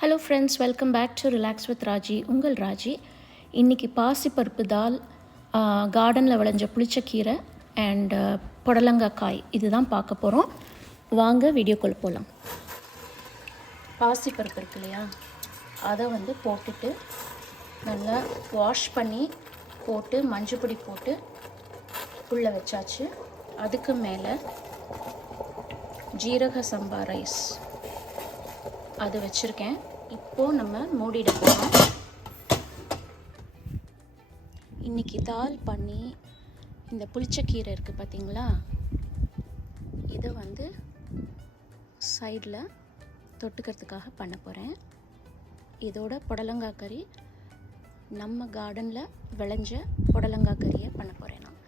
Hello friends, welcome back to relax with Raji. உங்கள் ராஜி. இன்றைக்கி பாசிப்பருப்பு தால், கார்டனில் விளைஞ்ச புளிச்சக்கீரை அண்ட் புடலங்காய் இதுதான் பார்க்க போகிறோம். வாங்க வீடியோக்குள்ளே போகலாம். பாசிப்பருப்பு இருக்கு இல்லையா, அதை போட்டுட்டு நல்லா வாஷ் பண்ணி போட்டு மஞ்சப்பொடி போட்டு உள்ளே வச்சாச்சு. அதுக்கு மேலே ஜீரக சம்பா ரைஸ் அது வச்சுருக்கேன். இப்போது நம்ம மூடிட போகிறோம். இன்றைக்கி தால் பண்ணி இந்த புளிச்சக்கீரை இருக்குது பார்த்திங்களா, இதை சைடில் தொட்டுக்கிறதுக்காக பண்ண போகிறேன். இதோட புடலங்காய் கறி, நம்ம கார்டனில் விளைஞ்ச புடலங்காய் கறியை பண்ண போகிறேன் நான்.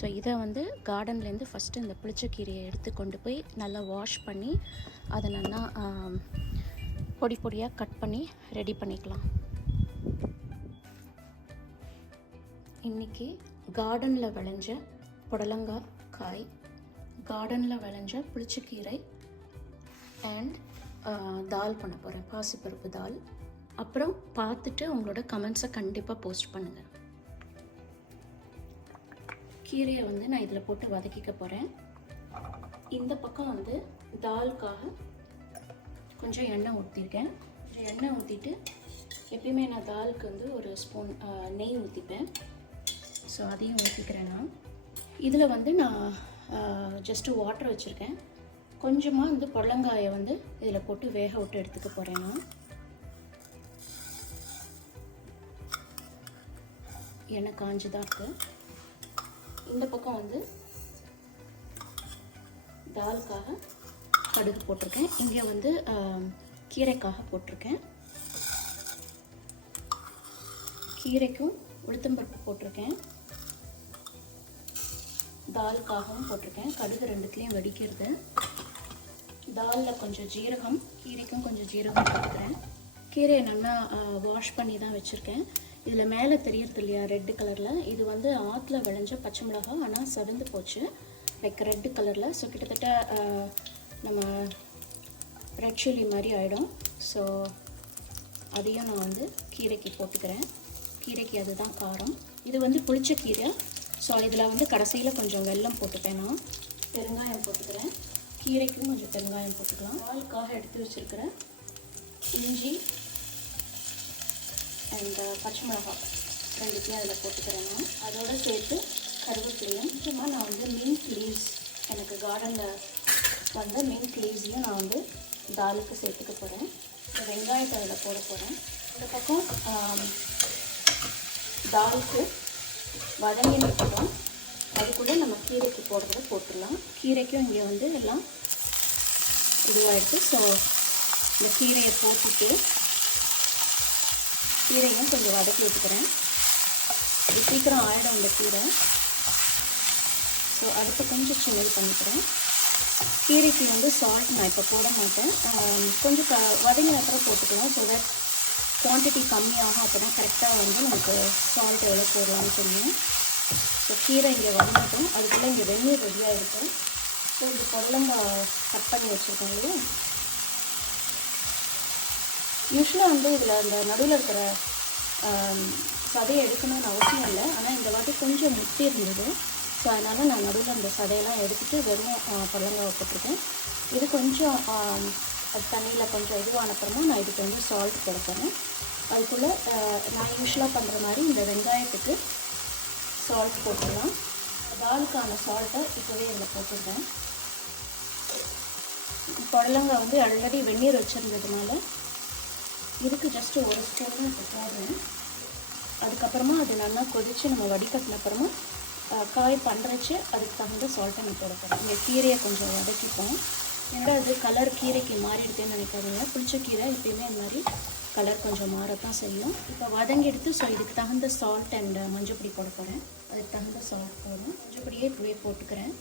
ஸோ இதை கார்டன்லேருந்து ஃபஸ்ட்டு இந்த புளிச்சக்கீரையை எடுத்து கொண்டு போய் நல்லா வாஷ் பண்ணி அதை நல்லா பொடி பொடியாக கட் பண்ணி ரெடி பண்ணிக்கலாம். இன்றைக்கி கார்டனில் விளைஞ்ச புடலங்காய் காய், கார்டனில் விளைஞ்ச புளிச்சக்கீரை அண்ட் தால் பண்ண போகிறேன், பாசிப்பருப்பு தால். அப்புறம் பார்த்துட்டு உங்களோட கமெண்ட்ஸை கண்டிப்பாக போஸ்ட் பண்ணுங்கள். கீரையை நான் இதில் போட்டு வதக்கிக்க போகிறேன். இந்த பக்கம் தாலுக்காக கொஞ்சம் எண்ணெய் ஊற்றிருக்கேன். எண்ணெய் ஊற்றிட்டு எப்பயுமே நான் தாலுக்கு ஒரு ஸ்பூன் நெய் ஊற்றிப்பேன். ஸோ அதையும் ஊற்றிக்கிறேன் நான். இதில் நான் ஜஸ்ட்டு வாட்டர் வச்சுருக்கேன். கொஞ்சமாக புடலங்காயை இதில் போட்டு வேக விட்டு எடுத்துக்க போகிறேன் நான். எண்ணெய் காஞ்சுதான் இருக்குது. இந்த பக்கம் தாலுக்காக கடுகு போட்டிருக்கேன். இங்கே கீரைக்காக போட்டிருக்கேன். கீரைக்கும் உளுத்தம்பருப்பு போட்டிருக்கேன், தாலுக்காகவும் போட்டிருக்கேன். கடுகு ரெண்டுத்துலேயும் வெடிக்கிறது. தாலில் கொஞ்சம் ஜீரகம், கீரைக்கும் கொஞ்சம் ஜீரகம் போட்டுக்கிறேன். கீரையை நல்லா வாஷ் பண்ணி தான் வச்சுருக்கேன். இதில் மேலே தெரியறது இல்லையா ரெட்டு கலரில், இது ஆற்றுல விளைஞ்ச பச்சை மிளகாய், ஆனால் செவந்து போச்சு லைக் ரெட்டு கலரில். ஸோ கிட்டத்தட்ட நம்ம ரெட் சில்லி மாதிரி ஆகிடும். ஸோ அதையும் நான் கீரைக்கு போட்டுக்கிறேன். கீரைக்கு அதுதான் காரம். இது புளிச்ச கீரை. ஸோ இதில் கடைசியில் கொஞ்சம் வெல்லம் போட்டுப்பேன் நான். பெருங்காயம் போட்டுக்கிறேன். கீரைக்கும் கொஞ்சம் பெருங்காயம் போட்டுக்கலாம். பாலுக்காக எடுத்து வச்சுருக்கிறேன் இஞ்சி அண்ட் பச்சை மிளகாய் ரெண்டுத்தையும் அதில் போட்டுக்கிறேன் நான். அதோடு சேர்த்து கருவேப்பிலையும் கொஞ்சமாக நான் மின்ட் லீவ்ஸ், எனக்கு கார்டனில் மின்ட் லீவ்ஸையும் நான் தாலுக்கு சேர்த்துக்க போகிறேன். இந்த வெங்காயத்தை அதில் போட போகிறேன். இந்த பக்கம் தாலுக்கு வதங்கி நிற்கணும். அதுக்குள்ளே நம்ம கீரைக்கு போடுறத போட்டுடலாம். கீரைக்கும் இங்கே எல்லாம் இதுவாகிடுது. ஸோ இந்த கீரையை போட்டுட்டு கீரையும் கொஞ்சம் வதக்கி வச்சுக்கிறேன். இது சீக்கிரம் ஆகிடும் இந்த கீரை. ஸோ அடுத்து கொஞ்சம் சின்னது பண்ணிக்கிறேன். கீரைக்கு சால்ட் நான் இப்போ போட மாட்டேன், கொஞ்சம் வதங்கின அப்புறம் போட்டுக்கலாம். ஸோ தட் குவான்டிட்டி கம்மியாகும். அப்போ தான் கரெக்டாக நமக்கு சால்ட் எவ்வளோ போடலாம்னு தெரியும். ஸோ கீரை இங்கே வதங்கட்டும். அதுக்குள்ளே இங்கே வெந்நீர் ரெடியாக இருக்கும். ஸோ இந்த புடலங்காய் கட் பண்ணி வச்சுருக்கோம் இல்லையா. யூஸ்வலாக இதில் அந்த நடுவில் இருக்கிற சதையை எடுக்கணும்னு அவசியம் இல்லை, ஆனால் இந்த வாட்டி கொஞ்சம் முட்டி இருந்தது. ஸோ அதனால் நான் நடுவில் அந்த சதையெல்லாம் எடுத்துகிட்டு வெறும் புடலங்காய் போட்டிருக்கேன். இது கொஞ்சம் தண்ணியில் கொஞ்சம் இதுவானப்புறமா நான் இதுக்கு சால்ட் போட போகிறேன். அதுக்குள்ளே நான் யூஸ்வலாக பண்ணுற மாதிரி இந்த வெங்காயத்துக்கு சால்ட் போட்டுடலாம். தாலுக்கான சால்ட்டை இப்போவே இதில் போட்டுருக்கேன். புடலங்காய் ஆல்ரெடி வெந்நீர் வச்சுருந்ததுனால இதுக்கு ஜஸ்ட்டு ஒரு ஸ்பூன் இப்போ போடுறேன். அதுக்கப்புறமா அது நல்லா கொதித்து நம்ம வடிகட்டினப்புறமா காய் பண்ணுறச்சு அதுக்கு தகுந்த சால்ட்டை நான் போட போகிறேன். இங்கே கீரையை கொஞ்சம் வதக்கிப்போம். ஏன்னா அது கலர் கீரைக்கு மாறிடுதுன்னு நினைக்காதீங்க. புளிச்சக்கீரை எப்பயுமே இந்த மாதிரி கலர் கொஞ்சம் மாறத்தான் செய்யும். இப்போ வதங்கி எடுத்து ஸோ இதுக்கு தகுந்த சால்ட் அண்ட் மஞ்சப்பொடி போட போகிறேன். அதுக்கு தகுந்த சால்ட் போடும். மஞ்சப்பொடியே இப்படியே போட்டுக்கிறேன்.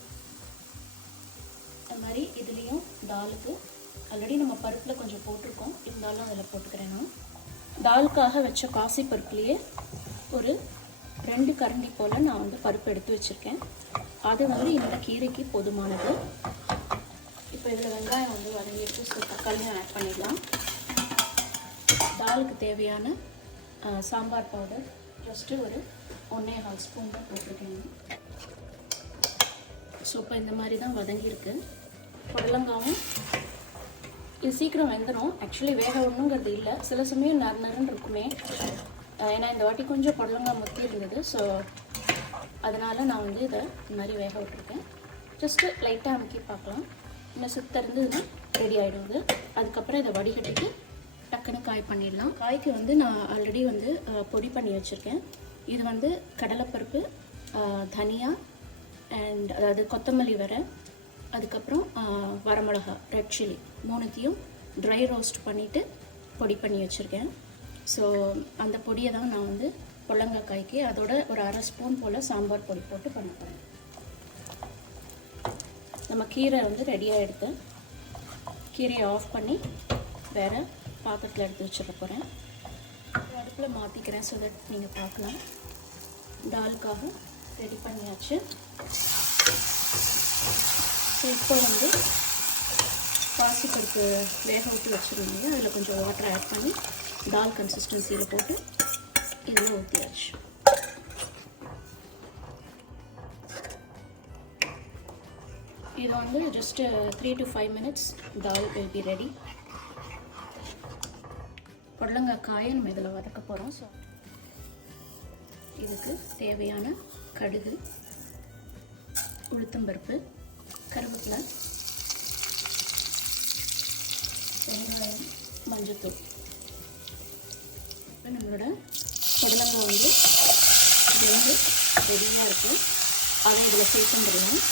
அது மாதிரி இதுலேயும் தாலுக்கு ஆல்ரெடி நம்ம பருப்பில் கொஞ்சம் போட்டிருக்கோம், இருந்தாலும் அதில் போட்டுக்கிறேன் நான். தாலுக்காக வச்ச பாசிப்பருப்புலேயே ஒரு 2 கரண்டி போல் நான் பருப்பு எடுத்து வச்சுருக்கேன். அது இந்த கீரைக்கு போதுமானது. இப்போ இதில் வெங்காயம் வதங்கிட்டு ஸோ தக்காளியும் ஆட் பண்ணிடலாம். தாலுக்கு தேவையான சாம்பார் பவுடர் ஜஸ்ட்டு ஒரு 1.5 ஸ்பூன் தான் போட்டிருக்கேங்க. ஸோ இப்போ இந்த மாதிரி தான் வதங்கியிருக்கு. புடலங்காவும் இது சீக்கிரம் வெந்துடும். ஆக்சுவலி வேக ஒன்றுங்கிறது இல்லை, சில சமயம் நறுன்னு இருக்குமே. ஏன்னா இந்த வாட்டி கொஞ்சம் புடலங்காய் முத்தி இருந்தது. ஸோ அதனால் நான் வந்து இதை இந்த மாதிரி வேக விட்டுருக்கேன். ஜஸ்ட்டு லைட்டாக அமுக்கி பார்க்கலாம். இன்னும் சுத்த இருந்ததுன்னா ரெடி ஆகிடுது. அதுக்கப்புறம் இதை வடிகட்டிட்டு டக்குன்னு காய் பண்ணிடலாம். காய்க்கு வந்து நான் ஆல்ரெடி வந்து பொடி பண்ணி வச்சுருக்கேன். இது வந்து கடலைப்பருப்பு, தனியா அண்ட் அதாவது கொத்தமல்லி வரை, அதுக்கப்புறம் வரமிளகா, ரெட் சில்லி, 3த்தையும் ட்ரை ரோஸ்ட் பண்ணிவிட்டு பொடி பண்ணி வச்சுருக்கேன். ஸோ அந்த பொடியை தான் நான் வந்து புடலங்காய் காய்க்கு அதோட ஒரு 1/2 ஸ்பூன் போல் சாம்பார் பொடி போட்டு பண்ண போகிறேன். நம்ம கீரை வந்து ரெடியாக எடுத்து கீரையை ஆஃப் பண்ணி வேறு பாத்திரத்தில் எடுத்து வச்சுக்க போகிறேன். அடுப்பில் மாற்றிக்கிறேன் ஸோ தட் நீங்கள் பார்க்கலாம். தாலுக்காக ரெடி பண்ணியாச்சு. ஸோ இப்போ வந்து பாசிப்பருப்பு வேக விட்டு வச்சுருந்தீங்க, அதில் கொஞ்சம் வாட்டர் ஆட் பண்ணி தால் கன்சிஸ்டன்சியில் போட்டு இதில் ஊற்றியாச்சு. இது வந்து just 3 to 5 minutes dal will be ready. புடலங்காய் காயை நம்ம இதில் வதக்க போகிறோம். ஸோ இதுக்கு தேவையான கடுகு, உளுத்தம்பருப்பு, கருவேப்பிலை, வெங்காயம், மஞ்சத்தூள். இப்போ நம்மளோட புடலங்காய் வந்து வெந்து ரெடியாக இருக்குது. அதை இதில் சேர்க்க முடியும்.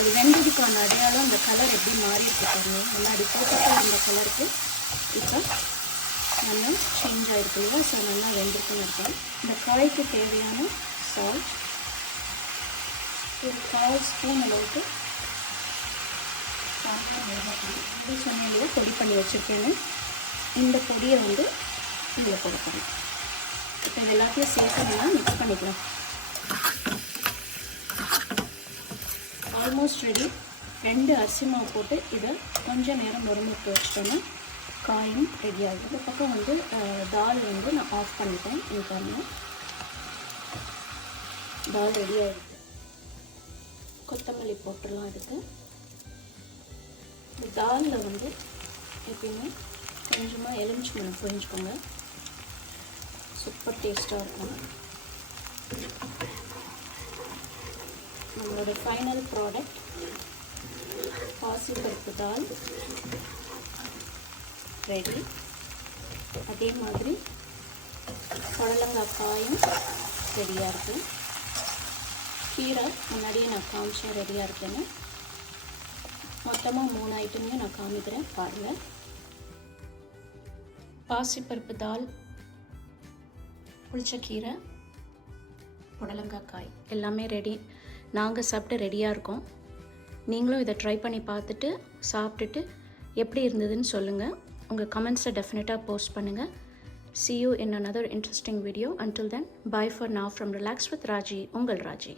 அது வெந்ததுக்கான அடையாளம் அந்த கலர் எப்படி மாறி இருக்கு பாருங்க. முன்னாடி போட்டுட்டு அந்த கலருக்கு இப்போ நல்லா சேஞ்ச் ஆகிருக்கு இல்லையா. ஸோ நல்லா வெந்திருக்குன்னு இருக்கேன். இந்த காய்க்கு தேவையான சால்ட் ஒரு 1/4 ஸ்பூன் அளவுக்கு இது சொன்னீங்க பொடி பண்ணி வச்சுருக்கேன்னு. இந்த பொடியை வந்து இதில் கொடுக்கணும். இப்போ இது எல்லாத்தையும் சேர்த்து மிக்ஸ் பண்ணிக்கலாம். Almost ready. 2 அரிசி மாவு போட்டு இதை கொஞ்சம் நேரம் முருமுக்கு வச்சிட்டோன்னா காயும் ரெடி ஆகிடும். இந்த பக்கம் வந்து தால் வந்து நான் ஆஃப் பண்ணிட்டேன். எனக்கு தால் ரெடி ஆகிடுது. கொத்தமல்லி போட்டுடலாம். இதுக்கு இந்த தாலில் வந்து எப்பயுமே கொஞ்சமாக எலுமிச்சம்பழம் புரிஞ்சுக்கோங்க. சூப்பர் டேஸ்ட்டாக இருக்கும். நம்மளோட ஃபைனல் ப்ராடக்ட் பாசிப்பருப்பு தால் ரெடி. அதே மாதிரி புடலங்காய் காயும் ரெடியாக இருக்குது. கீரை முன்னாடியே நான் காமிச்சேன் ரெடியாக இருக்குன்னு. மொத்தமாக 3 ஐட்டமையும் நான் காமிக்கிறேன் பாருங்கள். பாசிப்பருப்பு தால், புளிச்சக்கீரை, புடலங்காய் காய் எல்லாமே ரெடி. நாங்கள் சாப்பிட்டு ரெடியாக இருக்கோம். நீங்களும் இதை ட்ரை பண்ணி பார்த்துட்டு சாப்பிட்டுட்டு எப்படி இருந்ததுன்னு சொல்லுங்கள். உங்கள் கமெண்ட்ஸை டெஃபினட்டாக போஸ்ட் பண்ணுங்கள். See you in another interesting video. Until then, bye for now from Relax with Raji, உங்கள் ராஜி.